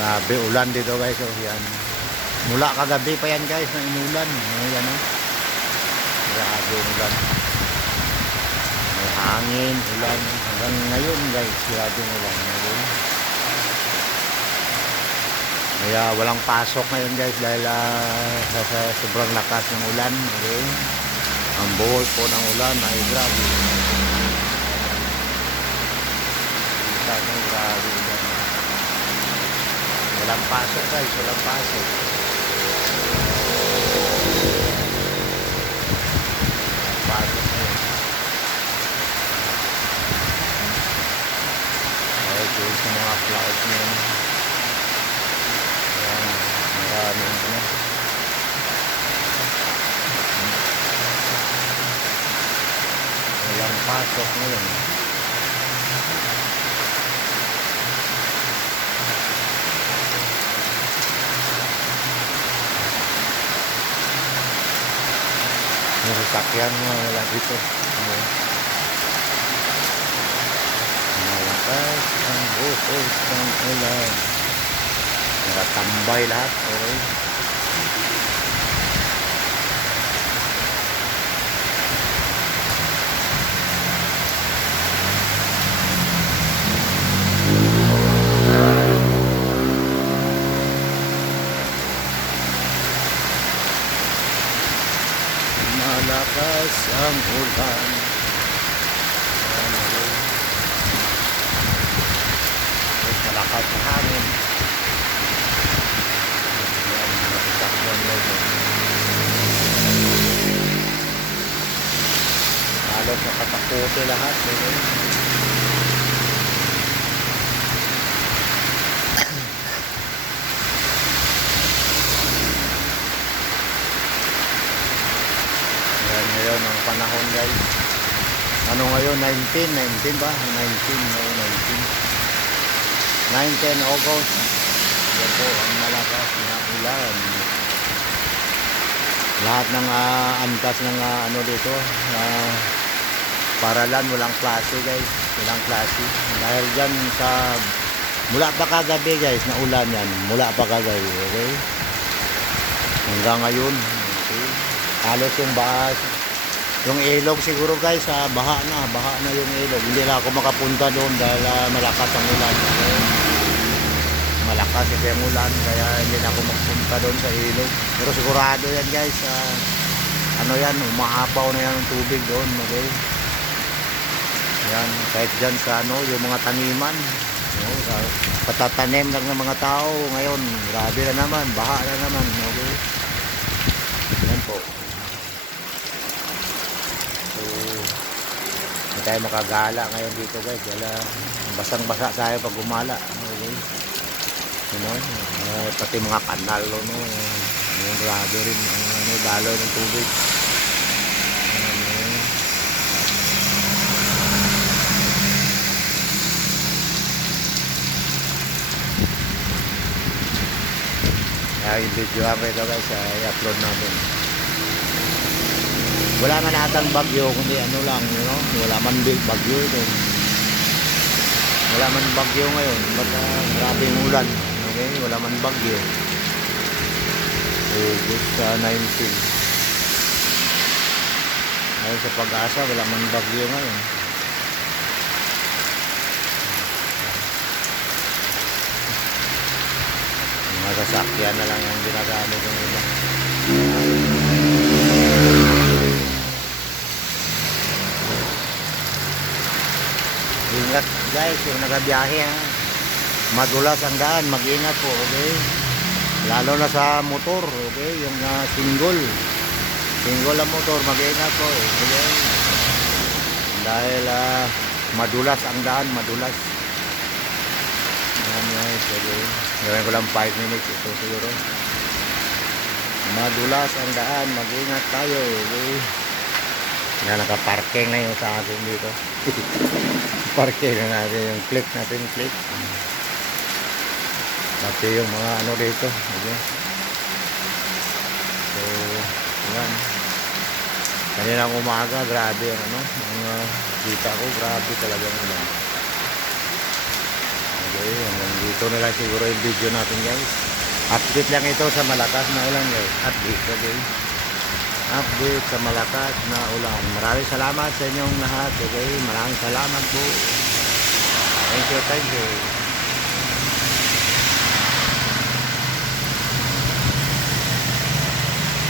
Grabe ulan dito guys. Oh, yan. Mula kagabi pa yan guys na inulan. Ayan oh. Grabe ulan. May hangin, ulan. Hanggang ngayon guys, grabe ulan. Kaya walang pasok ngayon guys dahil sa sobrang lakas ng ulan. Okay? Ang buhol po ng ulan ay grabe. Grabe ulan. Walang pasok guys, walang pasok. Pasok ngayon. Ay, doon sa mga clouds ngayon. Ayan, maraming ano. Walang pasok ngayon. Yung sasakyan mo wala dito. Malakas ang buhos ng ulan. Nakatambay lahat. Okay. Malakas ang ulan. Malakas ang hangin. Yan, nakasakyan mo yun. Halos nakatakote lahat. Ngayon ang panahon guys. Ano ngayon? 19 ba? 19 August. Yan po ang malakas na ulan. Lahat ng antas ng ano dito paralan walang klase guys. Walang klase. Dahil dyan sa mula pa kagabi guys na ulan yan. Mula pa kagabi. Okay? Hanggang ngayon. Okay? Halos yung bahas. Yung ilog siguro guys, baha na yung ilog. Hindi na ako makapunta doon dahil malakas ang ulan. Okay? Malakas yung ulan kaya hindi na ako makapunta doon sa ilog. Pero sigurado yan guys, ano yan, umaapaw na yan ang tubig doon. Okay? Yan, kahit dyan sa ano, yung mga taniman. No, patatanim lang ng mga tao ngayon. Grabe na naman, baha na naman. Okay? Yan po. Hindi tayo makagala ngayon dito guys dahil basang-basa tayo pag gumala. Okay. You know, pati mga kanal no, yung grabe rin ano, daloy ng tubig. Kaya yung video ang ito guys, i-upload natin. Wala man natang bagyo, kundi ano lang, you know? Wala man bagyo ito. Wala man bagyo ngayon, baka grabing ulan. Okay, wala man bagyo. August 19. Ayun sa Pag-asa, wala man bagyo ngayon. Mga sasakyan na lang yung ginagamit ng iba. Ingat guys, yung nagabiyahe ha. Madulas ang daan, mag-ingat po, okay? Lalo na sa motor, okay? Yung single ang motor, mag-ingat po, okay? Dahil madulas ang daan, madulas. Ayan guys, okay? Gawin ko lang 5 minutes ito siguro. Madulas ang daan, mag-ingat tayo, okay? Nakaparking na yung sa akin dito. Parking na natin yung click natin, click. Pati yung mga ano dito, okay? So, yan. Kaninang umaga, grabe ang ano, ang kita ko, grabe talaga naman. Okay, hanggang dito ito na lang siguro yung video natin guys. Update lang ito sa malakas na ulan guys. Update okay. Update sa malakas na ulan. Maraming salamat sa inyong lahat. Okay, maraming salamat po. Thank you, thank you.